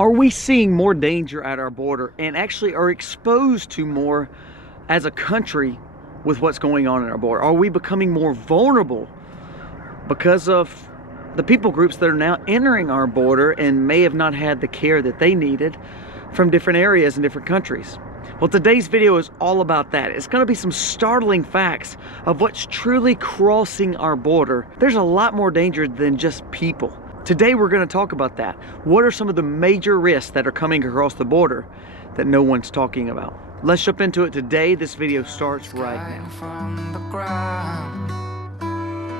Are we seeing more danger at our border and actually are exposed to more as a country with what's going on at our border? Are we becoming more vulnerable because of the people groups that are now entering our border and may have not had the care that they needed from different areas and different countries? Well, today's video is all about that. It's going to be some startling facts of what's truly crossing our border. There's a lot more danger than just people. Today we're going to talk about that. What are some of the major risks that are coming across the border that no one's talking about? Let's jump into it today. This video starts right now. From the ground,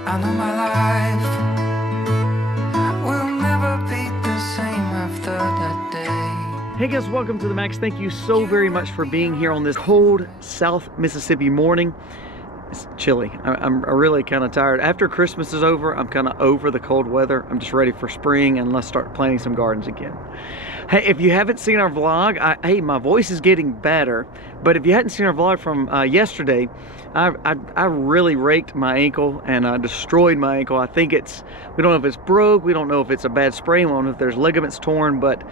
I know my life will never be the same after that day. Hey guys, welcome to the Max. Thank you so very much for being here on this cold South Mississippi morning. It's chilly. I'm really kind of tired. After Christmas is over, I'm kind of over the cold weather. I'm just ready for spring, and let's start planting some gardens again. Hey, if you haven't seen our vlog, hey, my voice is getting better, but if you hadn't seen our vlog from yesterday, I really raked my ankle and destroyed my ankle. I think we don't know if it's broke, we don't know if it's a bad sprain, we don't know if there's ligaments torn, but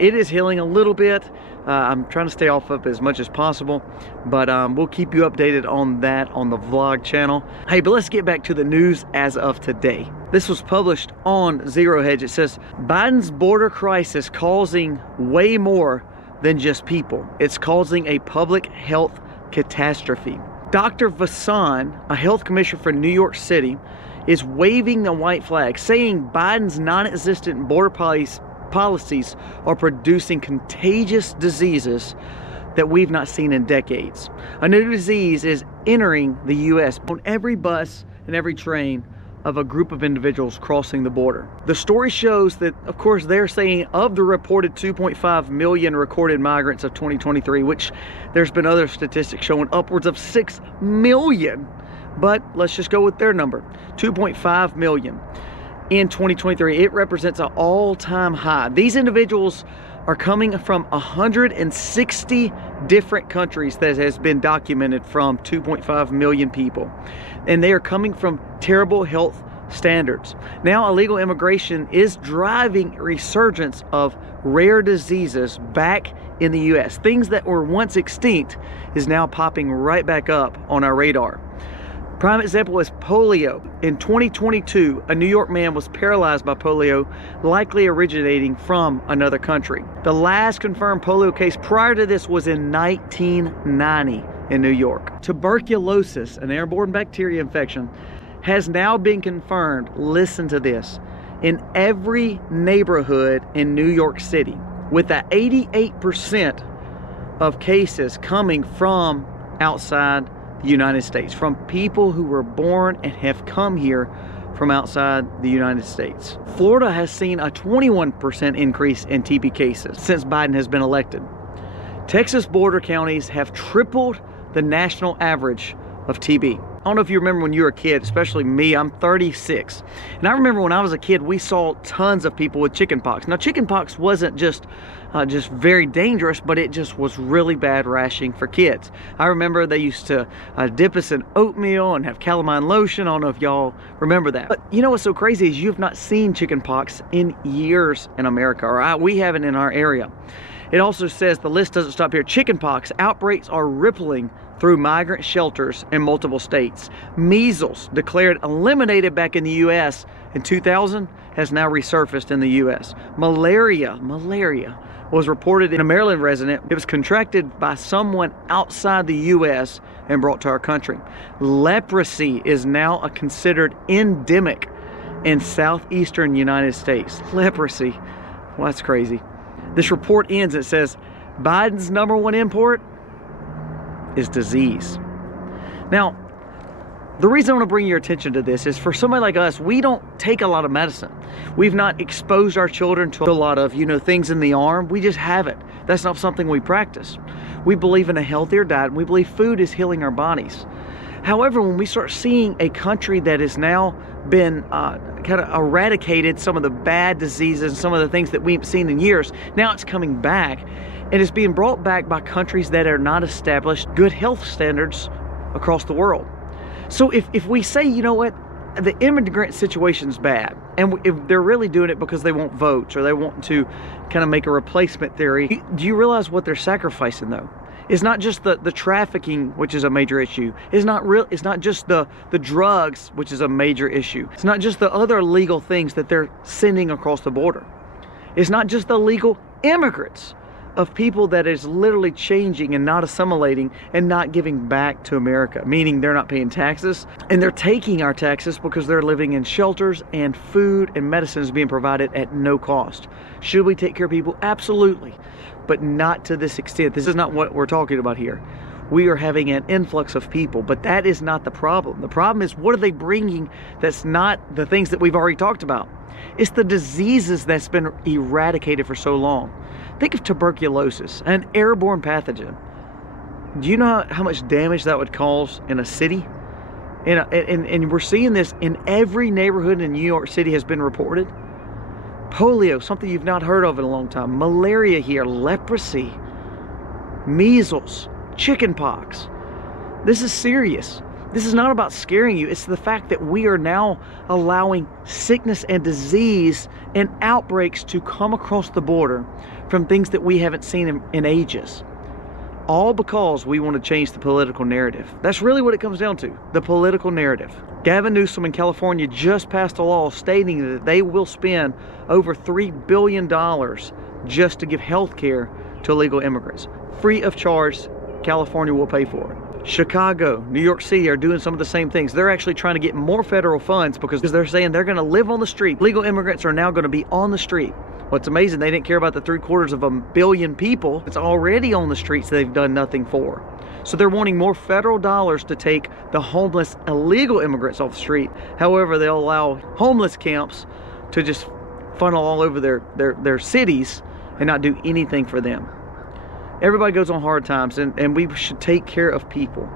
it is healing a little bit. I'm trying to stay off of it as much as possible, but we'll keep you updated on that on the vlog channel. Hey, but let's get back to the news as of today. This was published on Zero Hedge. It says, Biden's border crisis causing way more than just people. It's causing a public health catastrophe. Dr. Vasan, a health commissioner for New York City, is waving the white flag, saying Biden's non-existent border policies are producing contagious diseases that we've not seen in decades. A new disease is entering the U.S. on every bus and every train of a group of individuals crossing the border. The story shows that, of course, they're saying of the reported 2.5 million recorded migrants of 2023, which there's been other statistics showing upwards of 6 million, but let's just go with their number, 2.5 million. In 2023, it represents an all-time high. These individuals are coming from 160 different countries that has been documented from 2.5 million people. And they are coming from terrible health standards. Now, illegal immigration is driving a resurgence of rare diseases back in the U.S. Things that were once extinct is now popping right back up on our radar. Prime example is polio. In 2022, a New York man was paralyzed by polio, likely originating from another country. The last confirmed polio case prior to this was in 1990 in New York. Tuberculosis, an airborne bacteria infection, has now been confirmed, listen to this, in every neighborhood in New York City, with that 88% of cases coming from outside the United States, from people who were born and have come here from outside the United States. Florida has seen a 21% increase in TB cases since Biden has been elected. Texas border counties have tripled the national average of TB. I don't know if you remember when you were a kid, especially me, I'm 36. And I remember when I was a kid, we saw tons of people with chickenpox. Now, chickenpox wasn't just very dangerous, but it just was really bad rashing for kids. I remember they used to dip us in oatmeal and have calamine lotion. I don't know if y'all remember that. But you know what's so crazy is you've not seen chickenpox in years in America, or we haven't in our area. It also says, the list doesn't stop here, chickenpox outbreaks are rippling through migrant shelters in multiple states. Measles, declared eliminated back in the U.S. in 2000, has now resurfaced in the U.S. Malaria was reported in a Maryland resident. It was contracted by someone outside the U.S. and brought to our country. Leprosy is now considered endemic in southeastern United States. Leprosy, well, that's crazy. This report ends, it says, Biden's #1 import is disease. Now, the reason I want to bring your attention to this is for somebody like us, we don't take a lot of medicine. We've not exposed our children to a lot of, things in the arm. We just haven't. That's not something we practice. We believe in a healthier diet, and we believe food is healing our bodies. However, when we start seeing a country that has now been kind of eradicated some of the bad diseases and some of the things that we've seen in years, now it's coming back, and it's being brought back by countries that are not established good health standards across the world. So if we say, you know what, the immigrant situation's bad, And if they're really doing it because they want votes or they want to kind of make a replacement theory. Do you realize what they're sacrificing though? It's not just the trafficking, which is a major issue. It's not just the drugs, which is a major issue. It's not just the other legal things that they're sending across the border. It's not just the legal immigrants of people that is literally changing and not assimilating and not giving back to America, meaning they're not paying taxes, and they're taking our taxes because they're living in shelters and food and medicine is being provided at no cost. Should we take care of people? Absolutely, but not to this extent. This is not what we're talking about here. We are having an influx of people, but that is not the problem. The problem is, what are they bringing that's not the things that we've already talked about? It's the diseases that's been eradicated for so long. Think of tuberculosis, an airborne pathogen. Do you know how much damage that would cause in a city? And we're seeing this in every neighborhood in New York City has been reported. Polio, something you've not heard of in a long time. Malaria here, leprosy, measles, chickenpox. This is serious. This is not about scaring you. It's the fact that we are now allowing sickness and disease and outbreaks to come across the border from things that we haven't seen in ages. All because we want to change the political narrative. That's really what it comes down to, the political narrative. Gavin Newsom in California just passed a law stating that they will spend over $3 billion just to give health care to illegal immigrants. Free of charge, California will pay for it. Chicago, New York City are doing some of the same things. They're actually trying to get more federal funds because they're saying they're going to live on the street. Legal immigrants are now going to be on the street. What's amazing, they didn't care about the 750 million people that's already on the streets they've done nothing for. So they're wanting more federal dollars to take the homeless illegal immigrants off the street. However, they'll allow homeless camps to just funnel all over their cities and not do anything for them. Everybody goes on hard times, and we should take care of people.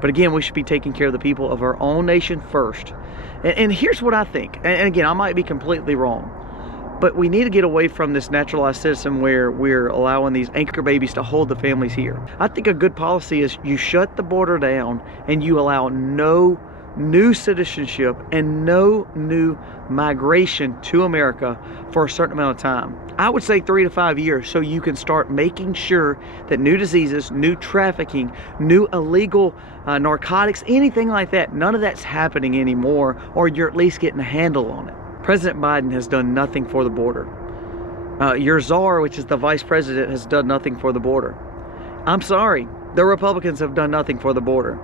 But again, we should be taking care of the people of our own nation first. And here's what I think. And again, I might be completely wrong. But we need to get away from this naturalized citizen where we're allowing these anchor babies to hold the families here. I think a good policy is you shut the border down and you allow no new citizenship and no new migration to America for a certain amount of time. I would say 3 to 5 years, so you can start making sure that new diseases, new trafficking, new illegal narcotics, anything like that, none of that's happening anymore, or you're at least getting a handle on it. President Biden has done nothing for the border. Your czar, which is the vice president, has done nothing for the border. I'm sorry, the Republicans have done nothing for the border.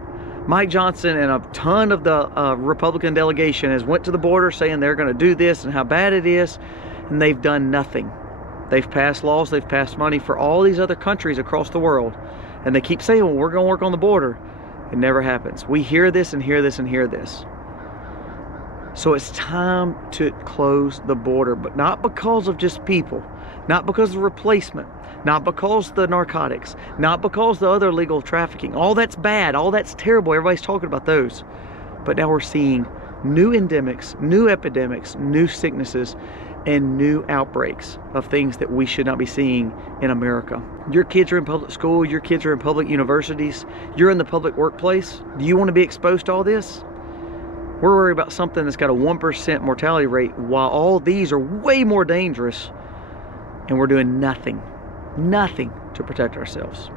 Mike Johnson and a ton of the Republican delegation has went to the border saying they're going to do this and how bad it is, and they've done nothing. They've passed laws, they've passed money for all these other countries across the world, and they keep saying, well, we're going to work on the border. It never happens. We hear this and hear this and hear this. So it's time to close the border, but not because of just people, not because of replacement, not because of the narcotics, not because of the other illegal trafficking. All that's bad, all that's terrible. Everybody's talking about those. But now we're seeing new endemics, new epidemics, new sicknesses, and new outbreaks of things that we should not be seeing in America. Your kids are in public school, your kids are in public universities, you're in the public workplace. Do you want to be exposed to all this? We're worried about something that's got a 1% mortality rate while all these are way more dangerous, and we're doing nothing to protect ourselves.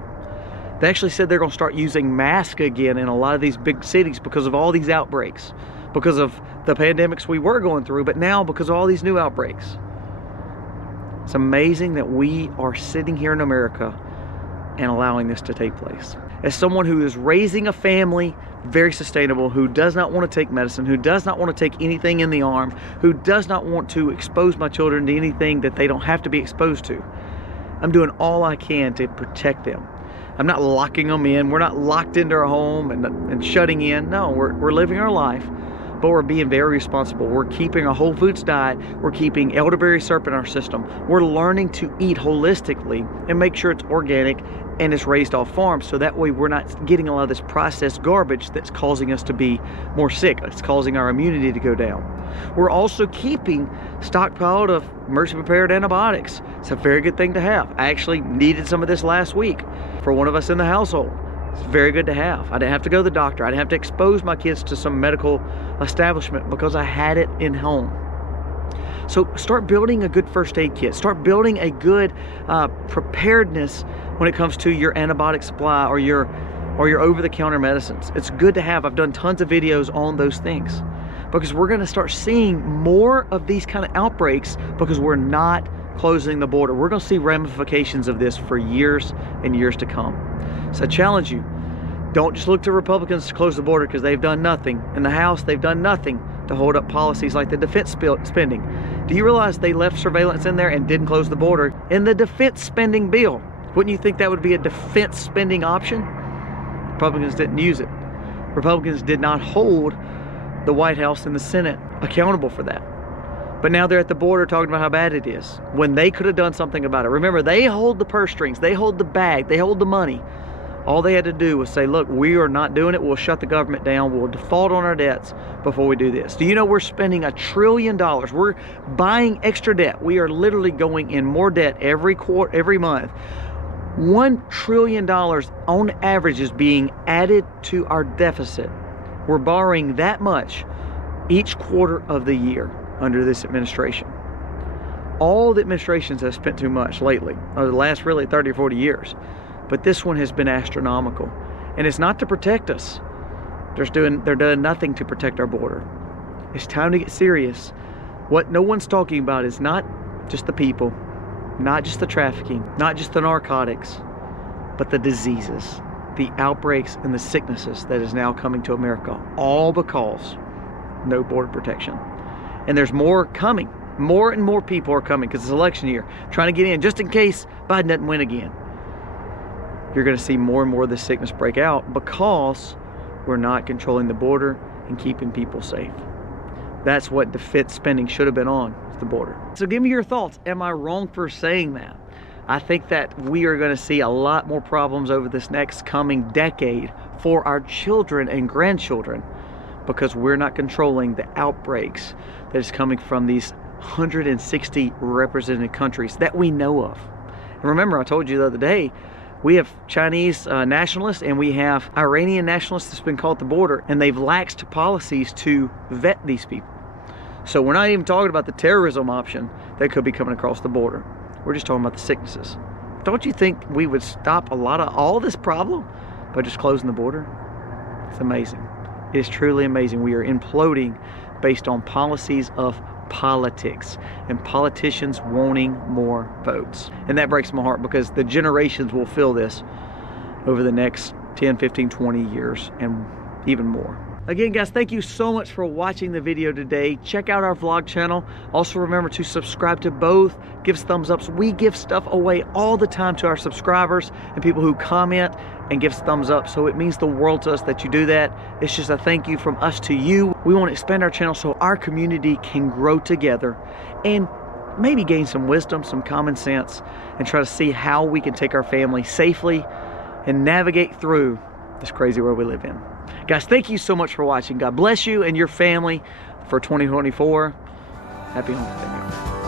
They actually said they're going to start using masks again in a lot of these big cities because of all these outbreaks, because of the pandemics we were going through, but now because of all these new outbreaks. It's amazing that we are sitting here in America and allowing this to take place. As someone who is raising a family, very sustainable, who does not want to take medicine, who does not want to take anything in the arm, who does not want to expose my children to anything that they don't have to be exposed to, I'm doing all I can to protect them. I'm not locking them in. We're not locked into our home and shutting in. No, we're living our life, but we're being very responsible. We're keeping a whole foods diet. We're keeping elderberry syrup in our system. We're learning to eat holistically and make sure it's organic and it's raised off farms, so that way we're not getting a lot of this processed garbage that's causing us to be more sick. It's causing our immunity to go down. We're also keeping stockpiled of emergency prepared antibiotics. It's a very good thing to have. I actually needed some of this last week for one of us in the household. It's very good to have. I didn't have to go to the doctor. I didn't have to expose my kids to some medical establishment because I had it in home. So start building a good first aid kit. Start building a good preparedness when it comes to your antibiotic supply or your over-the-counter medicines. It's good to have. I've done tons of videos on those things because we're going to start seeing more of these kind of outbreaks because we're not closing the border. We're going to see ramifications of this for years and years to come. So I challenge you, don't just look to Republicans to close the border because they've done nothing. In the House, they've done nothing to hold up policies like the defense spending. Do you realize they left surveillance in there and didn't close the border in the defense spending bill? Wouldn't you think that would be a defense spending option? Republicans didn't use it. Republicans did not hold the White House and the Senate accountable for that. But now they're at the border talking about how bad it is when they could have done something about it. Remember, they hold the purse strings, they hold the bag, they hold the money. All they had to do was say, look, we are not doing it. We'll shut the government down. We'll default on our debts before we do this. Do you know we're spending $1 trillion? We're buying extra debt. We are literally going in more debt every month. $1 trillion on average is being added to our deficit. We're borrowing that much each quarter of the year under this administration. All the administrations have spent too much lately, over the last really 30 or 40 years. But this one has been astronomical. And it's not to protect us. They're doing nothing to protect our border. It's time to get serious. What no one's talking about is not just the people, not just the trafficking, not just the narcotics, but the diseases, the outbreaks and the sicknesses that is now coming to America, all because no border protection. And there's more coming. More and more people are coming because it's election year, trying to get in just in case Biden doesn't win again. You're going to see more and more of this sickness break out because we're not controlling the border and keeping people safe. That's what defense spending should have been on, the border. So give me your thoughts. Am I wrong for saying that? I think that we are going to see a lot more problems over this next coming decade for our children and grandchildren because we're not controlling the outbreaks that is coming from these 160 represented countries that we know of. And remember, I told you the other day, we have Chinese nationalists and we have Iranian nationalists that's been caught at the border, and they've laxed policies to vet these people. So we're not even talking about the terrorism option that could be coming across the border. We're just talking about the sicknesses. Don't you think we would stop a lot of all this problem by just closing the border? It's amazing. It is truly amazing. We are imploding based on policies of politics and politicians wanting more votes. And that breaks my heart because the generations will feel this over the next 10, 15, 20 years and even more. Again, guys, thank you so much for watching the video today. Check out our vlog channel. Also remember to subscribe to both. Give us thumbs ups. We give stuff away all the time to our subscribers and people who comment and give us thumbs up. So it means the world to us that you do that. It's just a thank you from us to you. We want to expand our channel so our community can grow together and maybe gain some wisdom, some common sense, and try to see how we can take our family safely and navigate through this crazy world we live in. Guys, thank you so much for watching. God bless you and your family for 2024. Happy Home Day.